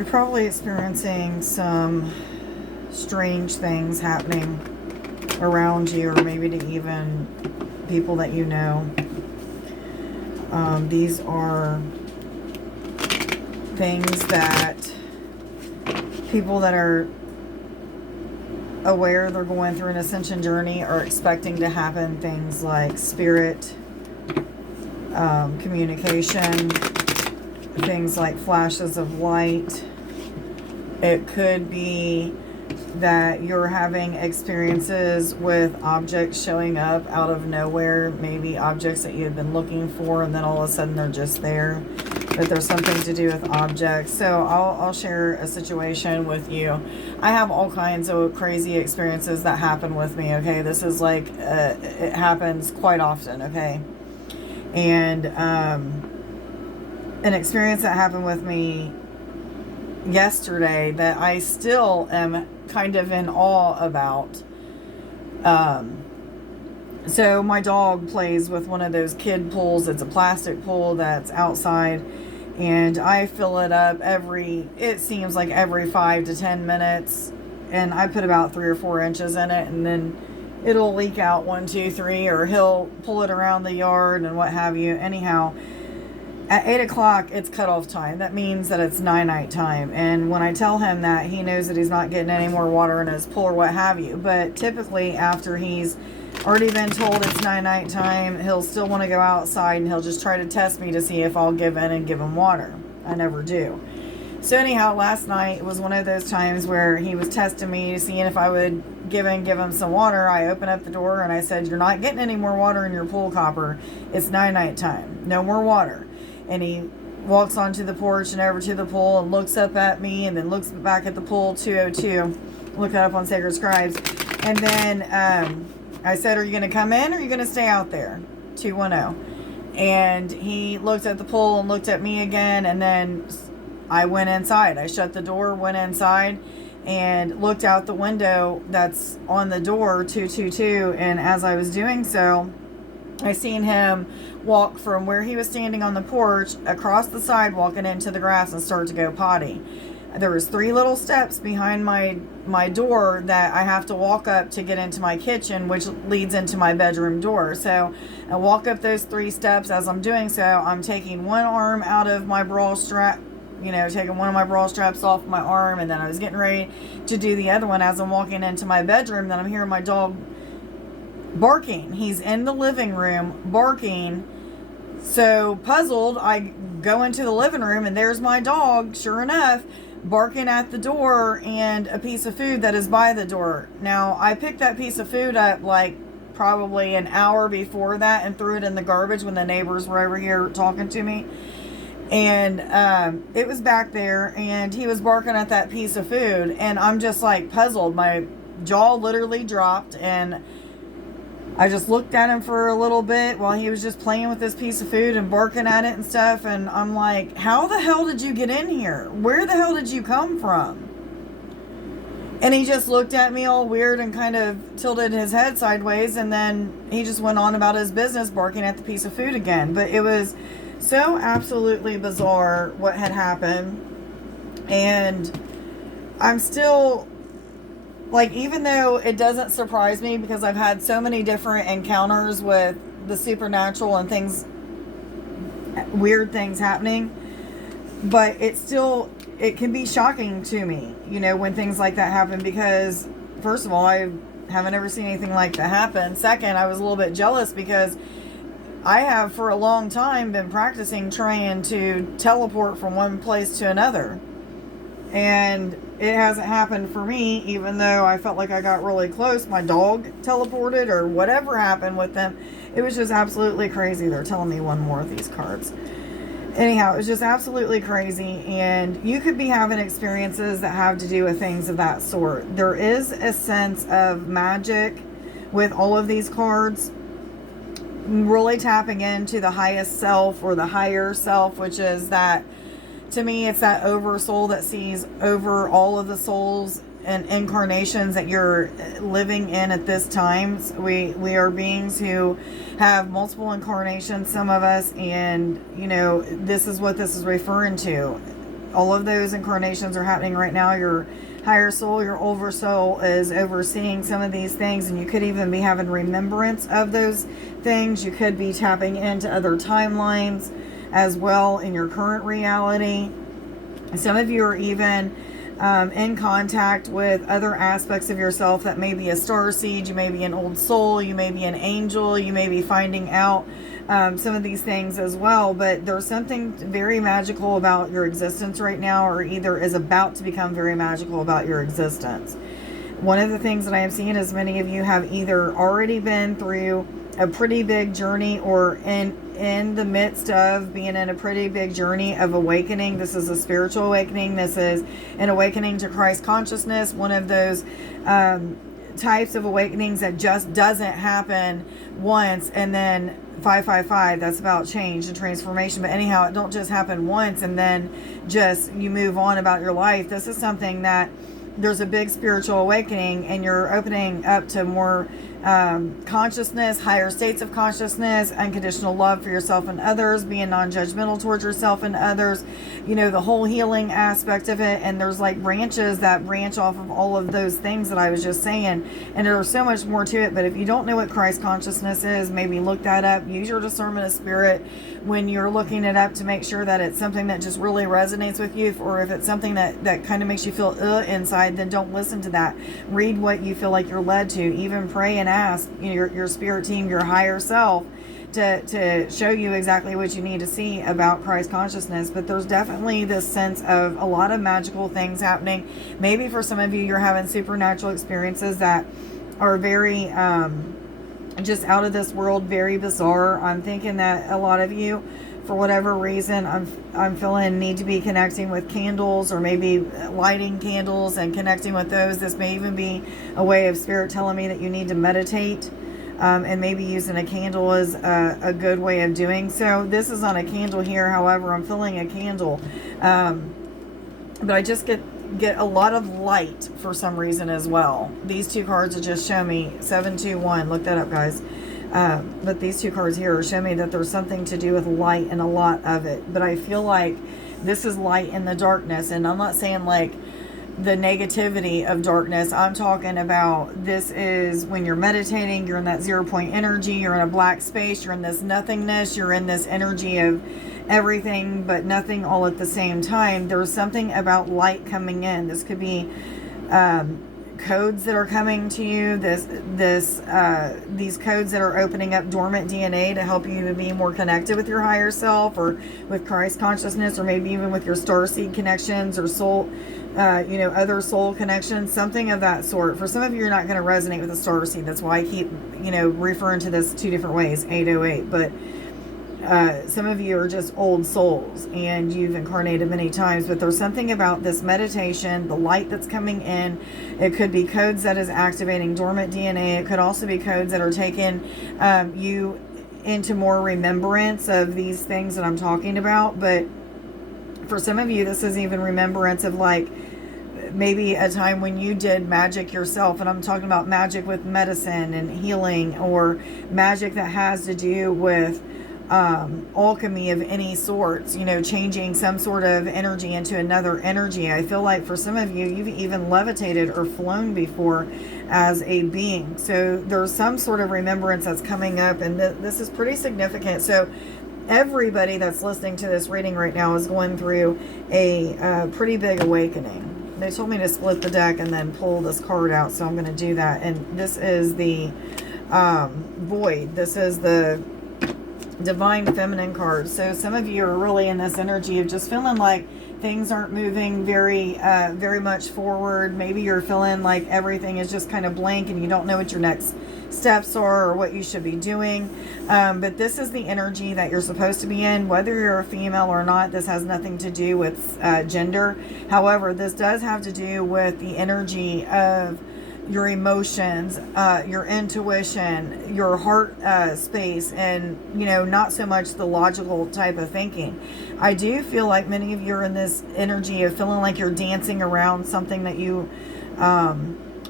You're probably experiencing some strange things happening around you, or maybe to even people that you know. These are things that people that are aware they're going through an ascension journey are expecting to happen. Things like spirit, communication, things like flashes of light. It could be that you're having experiences with objects showing up out of nowhere, maybe objects that you've been looking for, and then all of a sudden they're just there. But there's something to do with objects. So I'll share a situation with you. I have all kinds of crazy experiences that happen with me, okay? This is like, it happens quite often, okay? And an experience that happened with me yesterday that I still am kind of in awe about. So my dog plays with one of those kid pools. It's a plastic pool that's outside, and I fill it up it seems like every 5 to 10 minutes, and I put about 3 or 4 inches in it, and then it'll leak out 1, 2, 3, or he'll pull it around the yard and what have you. Anyhow, at 8 o'clock, it's cutoff time. That means that it's night time. And when I tell him that, he knows that he's not getting any more water in his pool or what have you. But typically, after he's already been told it's night time, he'll still want to go outside, and he'll just try to test me to see if I'll give in and give him water. I never do. So anyhow, last night was one of those times where he was testing me, seeing if I would give him some water. I opened up the door and I said, "You're not getting any more water in your pool, Copper. It's night time. No more water." And he walks onto the porch and over to the pool and looks up at me, and then looks back at the pool, 202. Look that up on Sacred Scribes. And then I said, "Are you going to come in, or are you going to stay out there?" 210. And he looked at the pool and looked at me again, and then I went inside. I shut the door, went inside, and looked out the window that's on the door, 222. And as I was doing so, I seen him walk from where he was standing on the porch across the sidewalk and into the grass and start to go potty. There was 3 little steps behind my door that I have to walk up to get into my kitchen, which leads into my bedroom door. So I walk up those 3 steps. As I'm doing so, I'm taking one arm out of my bra strap, taking one of my bra straps off my arm, and then I was getting ready to do the other one. As I'm walking into my bedroom, then I'm hearing my dog barking. He's in the living room barking. So puzzled, I go into the living room, and there's my dog, sure enough, barking at the door, and a piece of food that is by the door. Now, I picked that piece of food up like probably an hour before that and threw it in the garbage when the neighbors were over here talking to me. And it was back there, and he was barking at that piece of food, and I'm just like puzzled. My jaw literally dropped, and I just looked at him for a little bit while he was just playing with this piece of food and barking at it and stuff. And I'm like, "How the hell did you get in here? Where the hell did you come from?" And he just looked at me all weird and kind of tilted his head sideways. And then he just went on about his business, barking at the piece of food again. But it was so absolutely bizarre what had happened. And I'm still, like, even though it doesn't surprise me because I've had so many different encounters with the supernatural and things, weird things happening, but it can be shocking to me, when things like that happen, because first of all, I haven't ever seen anything like that happen. Second, I was a little bit jealous because I have for a long time been practicing trying to teleport from one place to another. And it hasn't happened for me, even though I felt like I got really close. My dog teleported, or whatever happened with them. It was just absolutely crazy. They're telling me one more of these cards. Anyhow, it was just absolutely crazy. And you could be having experiences that have to do with things of that sort. There is a sense of magic with all of these cards. Really tapping into the highest self, or the higher self, which is that, to me, it's that oversoul that sees over all of the souls and incarnations that you're living in at this time. We are beings who have multiple incarnations, some of us, and this is what this is referring to. all of those incarnations are happening right now. Your higher soul, your oversoul is overseeing some of these things, and you could even be having remembrance of those things. You could be tapping into other timelines as well in your current reality. Some of you are even in contact with other aspects of yourself that may be a starseed, you may be an old soul, you may be an angel, you may be finding out some of these things as well. But there's something very magical about your existence right now, or either is about to become very magical about your existence. One of the things that I am seeing is many of you have either already been through a pretty big journey, or in the midst of being in a pretty big journey of awakening. This is a spiritual awakening. This is an awakening to Christ Consciousness. One of those types of awakenings that just doesn't happen once and then 555. That's about change and transformation. But anyhow, it don't just happen once and then just you move on about your life. This is something that there's a big spiritual awakening, and you're opening up to more consciousness, higher states of consciousness, unconditional love for yourself and others, being non-judgmental towards yourself and others, you know, the whole healing aspect of it. And there's like branches that branch off of all of those things that I was just saying, and there's so much more to it. But if you don't know what Christ Consciousness is, maybe look that up. Use your discernment of spirit when you're looking it up to make sure that it's something that just really resonates with you, or if it's something that kind of makes you feel inside, then don't listen to that. Read what you feel like you're led to. Even pray and ask your spirit team, your higher self, to show you exactly what you need to see about Christ Consciousness. But there's definitely this sense of a lot of magical things happening. Maybe for some of you, you're having supernatural experiences that are very just out of this world, very bizarre. I'm thinking that a lot of you, for whatever reason, I'm feeling need to be connecting with candles, or maybe lighting candles and connecting with those. This may even be a way of spirit telling me that you need to meditate, and maybe using a candle is a good way of doing so. This is on a candle here, however, I'm feeling a candle, but I just get a lot of light for some reason as well. These two cards will just show me 721. Look that up, guys. But these two cards here show me that there's something to do with light, and a lot of it. But I feel like this is light in the darkness, and I'm not saying like the negativity of darkness. I'm talking about this is when you're meditating, you're in that 0 point energy, you're in a black space, you're in this nothingness, you're in this energy of everything but nothing all at the same time. There's something about light coming in. This could be codes that are coming to you, these codes that are opening up dormant DNA to help you to be more connected with your higher self, or with Christ Consciousness, or maybe even with your starseed connections, or soul, other soul connections, something of that sort. For some of you, you're not going to resonate with the starseed. That's why I keep, referring to this two different ways, 808. But some of you are just old souls and you've incarnated many times, but there's something about this meditation, the light that's coming in. It could be codes that is activating dormant DNA. It could also be codes that are taking you into more remembrance of these things that I'm talking about. But for some of you, this is even remembrance of like maybe a time when you did magic yourself. And I'm talking about magic with medicine and healing, or magic that has to do with alchemy of any sorts, changing some sort of energy into another energy. I feel like for some of you, you've even levitated or flown before as a being. So there's some sort of remembrance that's coming up, and this is pretty significant. So everybody that's listening to this reading right now is going through a pretty big awakening. They told me to split the deck and then pull this card out, so I'm going to do that. And this is the Void. This is the Divine Feminine card. So some of you are really in this energy of just feeling like things aren't moving very much forward. Maybe you're feeling like everything is just kind of blank and you don't know what your next steps are or what you should be doing. But this is the energy that you're supposed to be in, whether you're a female or not. This has nothing to do with gender. However, this does have to do with the energy of your emotions, your intuition, your heart space, and not so much the logical type of thinking. I do feel like many of you are in this energy of feeling like you're dancing around something that you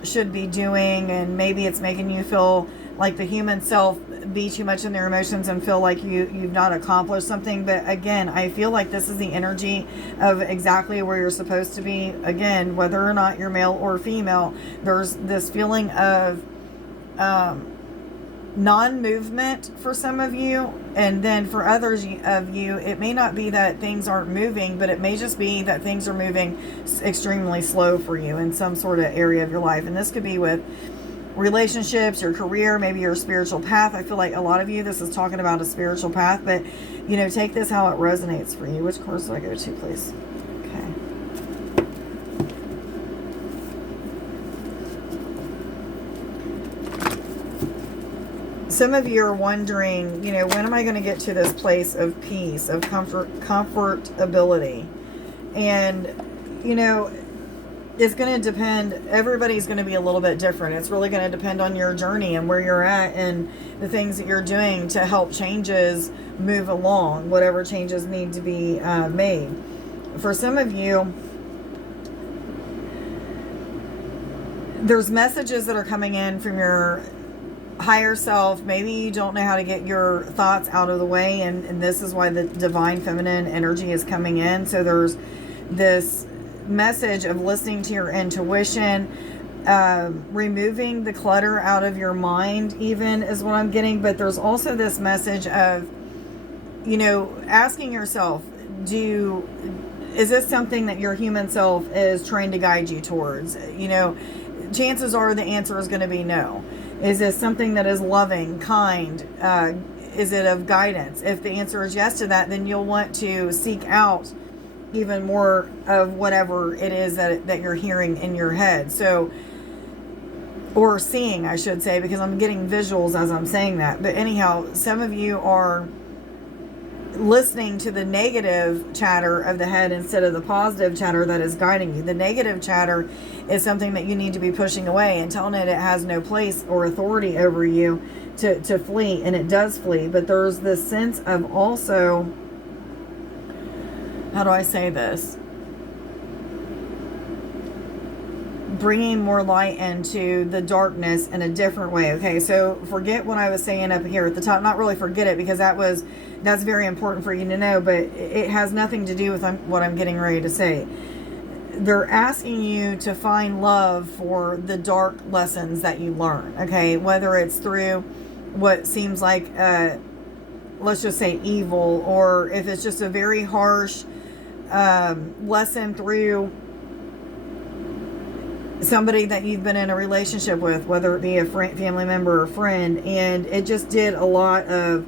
should be doing, and maybe it's making you feel like the human self be too much in their emotions and feel like you've not accomplished something. But again, I feel like this is the energy of exactly where you're supposed to be. Again, whether or not you're male or female, there's this feeling of non-movement for some of you, and then for others of you, it may not be that things aren't moving, but it may just be that things are moving extremely slow for you in some sort of area of your life. And this could be with relationships, your career, maybe your spiritual path. I feel like a lot of you, this is talking about a spiritual path, but take this how it resonates for you. Which cards do I go to, please? Okay. Some of you are wondering, when am I going to get to this place of peace, of comfortability? And, it's going to depend. Everybody's going to be a little bit different. It's really going to depend on your journey and where you're at and the things that you're doing to help changes move along, whatever changes need to be made. For some of you, there's messages that are coming in from your higher self. Maybe you don't know how to get your thoughts out of the way, and this is why the divine feminine energy is coming in. So there's this message of listening to your intuition, removing the clutter out of your mind, even, is what I'm getting. But there's also this message of asking yourself, is this something that your human self is trying to guide you towards? Chances are the answer is going to be no. Is this something that is loving, kind? Is it of guidance? If the answer is yes to that, then you'll want to seek out even more of whatever it is that you're hearing in your head. So, or seeing, I should say, because I'm getting visuals as I'm saying that. But anyhow, some of you are listening to the negative chatter of the head instead of the positive chatter that is guiding you. The negative chatter is something that you need to be pushing away and telling it has no place or authority over you to flee, and it does flee. But there's this sense of also, how do I say this? Bringing more light into the darkness in a different way. Okay, so forget what I was saying up here at the top. Not really forget it, because that's very important for you to know, but it has nothing to do with what I'm getting ready to say. They're asking you to find love for the dark lessons that you learn. Okay, whether it's through what seems like, let's just say evil, or if it's just a very harsh lesson through somebody that you've been in a relationship with, whether it be a family member or friend, and it just did a lot of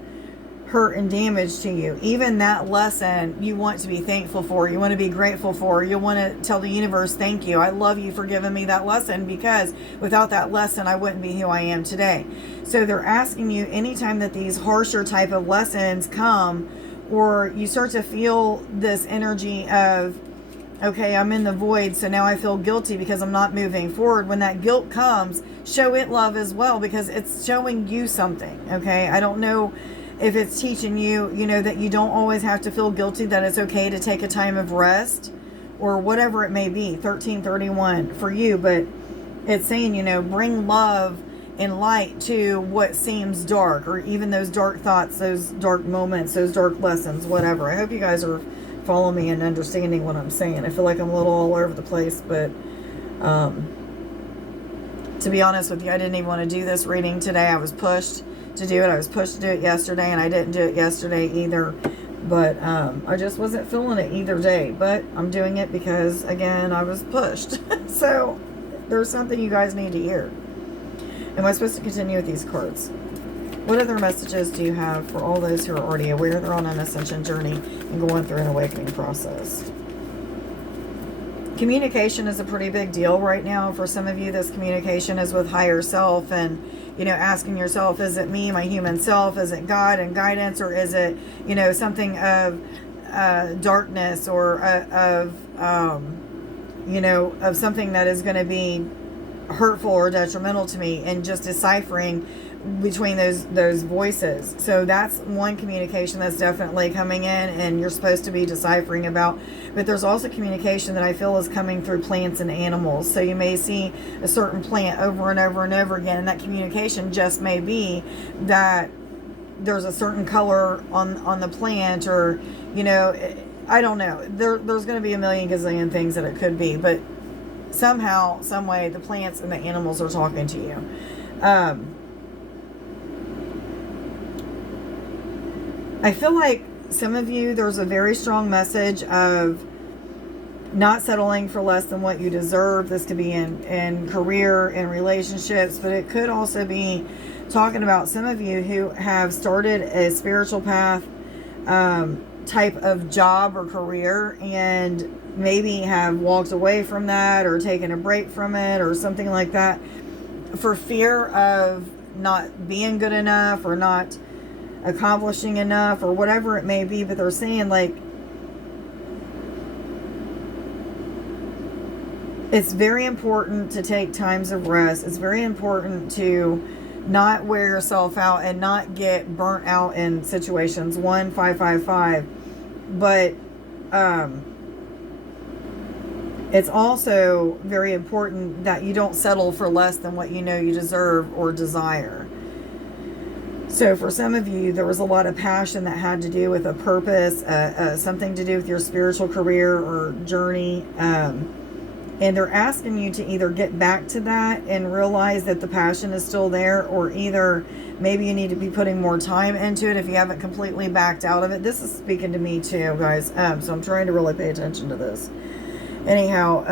hurt and damage to you. Even that lesson you want to be thankful for, you want to be grateful for, you want to tell the universe, thank you, I love you for giving me that lesson, because without that lesson I wouldn't be who I am today. So they're asking you, anytime that these harsher type of lessons come, or you start to feel this energy of, okay, I'm in the void, so now I feel guilty because I'm not moving forward. When that guilt comes, show it love as well, because it's showing you something. Okay, I don't know if it's teaching you, that you don't always have to feel guilty, that it's okay to take a time of rest, or whatever it may be. 1331 for you, but it's saying, bring love and light to what seems dark, or even those dark thoughts, those dark moments, those dark lessons, whatever. I hope you guys are following me and understanding what I'm saying. I feel like I'm a little all over the place, but to be honest with you, I didn't even want to do this reading today. I was pushed to do it. I was pushed to do it yesterday, and I didn't do it yesterday either. But I just wasn't feeling it either day. But I'm doing it because, again, I was pushed. So there's something you guys need to hear. Am I supposed to continue with these cards? What other messages do you have for all those who are already aware they're on an ascension journey and going through an awakening process? Communication is a pretty big deal right now. For some of you, this communication is with higher self, and asking yourself, is it me, my human self? Is it God and guidance? Or is it, something of darkness, or of something that is going to be hurtful or detrimental to me, and just deciphering between those voices. So that's one communication that's definitely coming in, and you're supposed to be deciphering about. But there's also communication that I feel is coming through plants and animals. So you may see a certain plant over and over and over again, and that communication just may be that there's a certain color on the plant, or, you know, I don't know. There's going to be a million gazillion things that it could be, but somehow, some way, the plants and the animals are talking to you. I feel like some of you, there's a very strong message of not settling for less than what you deserve. This could be in career and relationships, but it could also be talking about some of you who have started a spiritual path type of job or career, and maybe have walked away from that or taken a break from it or something like that for fear of not being good enough or not accomplishing enough or whatever it may be. But they're saying, like, it's very important to take times of rest. It's very important to not wear yourself out and not get burnt out in situations. 1555. But it's also very important that you don't settle for less than what you know you deserve or desire. So for some of you, there was a lot of passion that had to do with a purpose, something to do with your spiritual career or journey. And they're asking you to either get back to that and realize that the passion is still there, or either maybe you need to be putting more time into it if you haven't completely backed out of it. This is speaking to me too, guys. So I'm trying to really pay attention to this. Anyhow,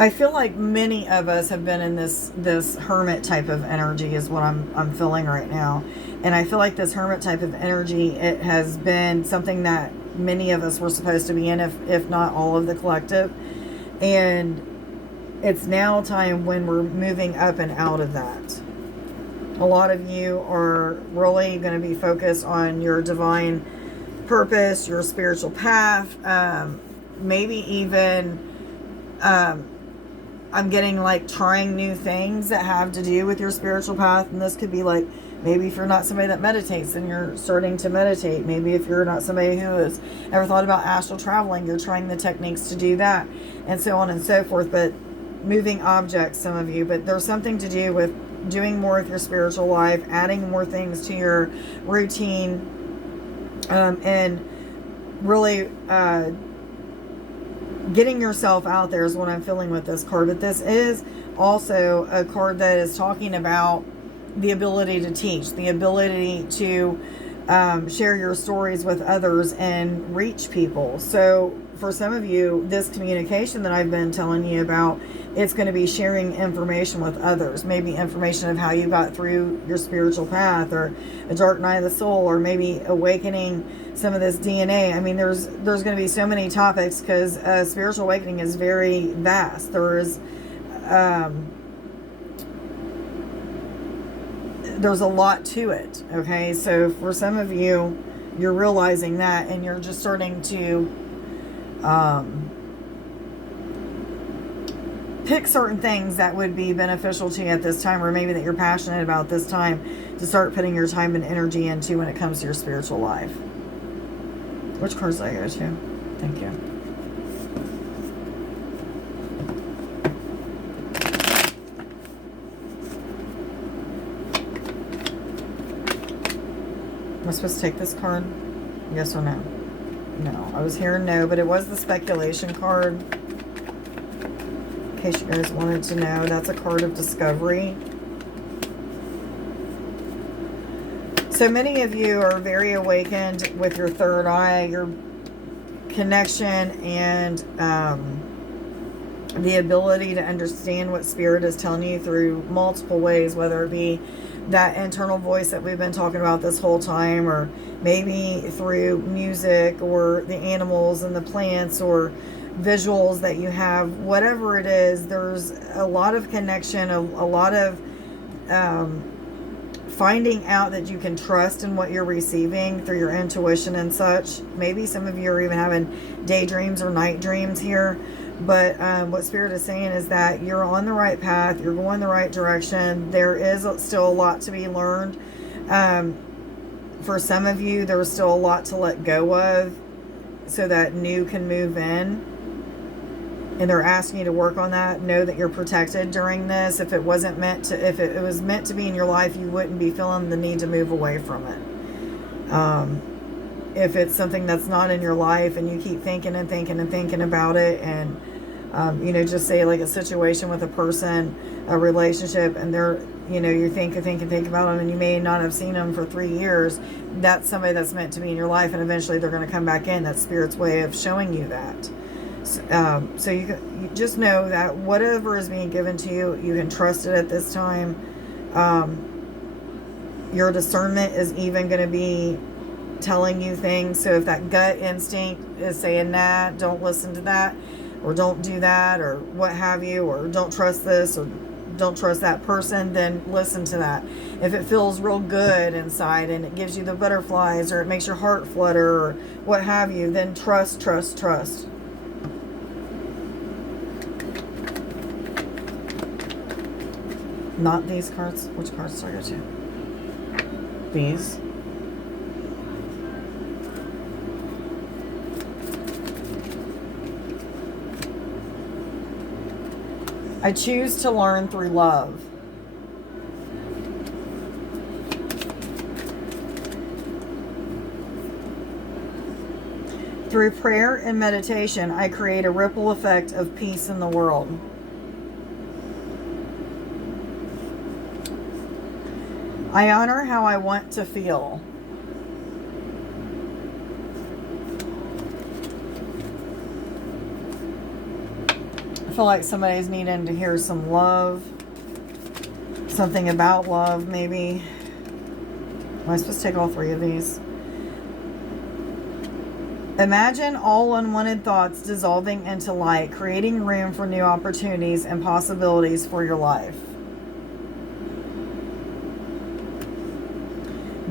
I feel like many of us have been in this hermit type of energy is what I'm feeling right now. And I feel like this hermit type of energy, it has been something that many of us were supposed to be in, if not all of the collective. And it's now time when we're moving up and out of that. A lot of you are really going to be focused on your divine purpose, your spiritual path, maybe even I'm getting like trying new things that have to do with your spiritual path. And this could be like, maybe if you're not somebody that meditates, then you're starting to meditate. Maybe if you're not somebody who has ever thought about astral traveling, you're trying the techniques to do that, and so on and so forth. But moving objects, some of you, but there's something to do with doing more with your spiritual life, adding more things to your routine, and really getting yourself out there is what I'm feeling with this card. But this is also a card that is talking about the ability to teach, the ability to share your stories with others and reach people. So for some of you, this communication that I've been telling you about, it's going to be sharing information with others. Maybe information of how you got through your spiritual path, or a dark night of the soul, or maybe awakening some of this DNA. I mean, there's going to be so many topics, because spiritual awakening is very vast. There's a lot to it. Okay, so for some of you, you're realizing that, and you're just starting to pick certain things that would be beneficial to you at this time, or maybe that you're passionate about this time, to start putting your time and energy into when it comes to your spiritual life. Which cards did I go to? Thank you. Am I supposed to take this card? Yes or no? No. I was hearing no, but it was the speculation card. In case you guys wanted to know, that's a card of discovery. So many of you are very awakened with your third eye, your connection, and the ability to understand what Spirit is telling you through multiple ways, whether it be that internal voice that we've been talking about this whole time, or maybe through music, or the animals and the plants, or visuals that you have. Whatever it is, there's a lot of connection, a lot of finding out that you can trust in what you're receiving through your intuition and such. Maybe some of you are even having daydreams or night dreams here. But what Spirit is saying is that you're on the right path. You're going the right direction. There is still a lot to be learned. For some of you, there's still a lot to let go of so that new can move in. and they're asking you to work on that, know that you're protected during this. If it was meant to be in your life, you wouldn't be feeling the need to move away from it. If it's something that's not in your life and you keep thinking and thinking and thinking about it, and just say like a situation with a person, a relationship, and they're, you think about them, and you may not have seen them for 3 years. That's somebody that's meant to be in your life, and eventually they're going to come back in. That's Spirit's way of showing you that. So you just know that whatever is being given to you, you can trust it at this time. Your discernment is even going to be telling you things. So if that gut instinct is saying, nah, don't listen to that, or don't do that, or what have you, or don't trust this, or don't trust that person, then listen to that. If it feels real good inside and it gives you the butterflies, or it makes your heart flutter, or what have you, then trust. Not these cards. Which cards do I go to? These. I choose to learn through love. Through prayer and meditation, I create a ripple effect of peace in the world. I honor how I want to feel. I feel like somebody's needing to hear some love. Something about love, maybe. Am I supposed to take all 3 of these? Imagine all unwanted thoughts dissolving into light, creating room for new opportunities and possibilities for your life.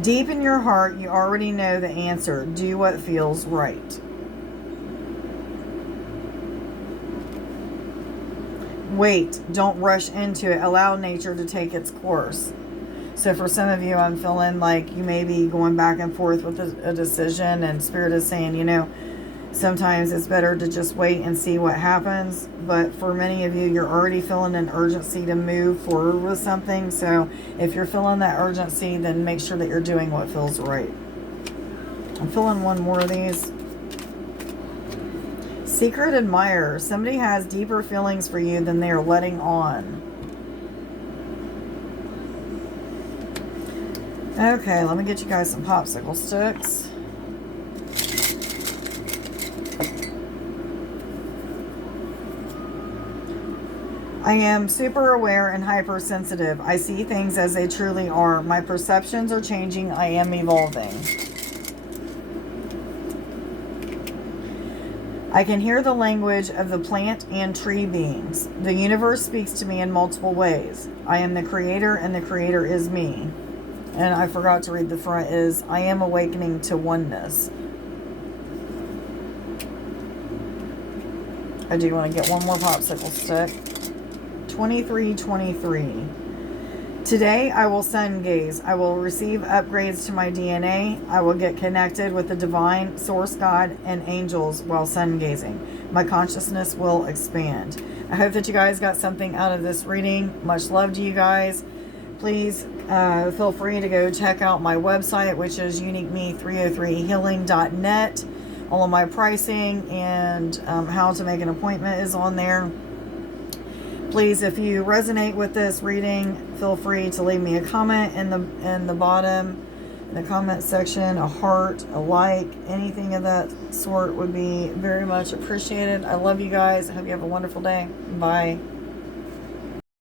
Deep in your heart, you already know the answer. Do what feels right. Wait, don't rush into it. Allow nature to take its course. So for some of you, I'm feeling like you may be going back and forth with a decision, and Spirit is saying, sometimes it's better to just wait and see what happens. But for many of you, you're already feeling an urgency to move forward with something. So if you're feeling that urgency, then make sure that you're doing what feels right. I'm feeling one more of these. Secret admirer. Somebody has deeper feelings for you than they are letting on. Okay, let me get you guys some popsicle sticks. I am super aware and hypersensitive. I see things as they truly are. My perceptions are changing. I am evolving. I can hear the language of the plant and tree beings. The universe speaks to me in multiple ways. I am the creator, and the creator is me. And I forgot to read the front is, I am awakening to oneness. I do want to get one more popsicle stick. 2323. Today I will sun gaze. I will receive upgrades to my DNA. I will get connected with the divine, source God, and angels while sun gazing. My consciousness will expand. I hope that you guys got something out of this reading. Much love to you guys. Please feel free to go check out my website, which is uniqueme303healing.net. All of my pricing and how to make an appointment is on there. Please, if you resonate with this reading, feel free to leave me a comment in the bottom, in the comment section, a heart, a like, anything of that sort would be very much appreciated. I love you guys. I hope you have a wonderful day. Bye.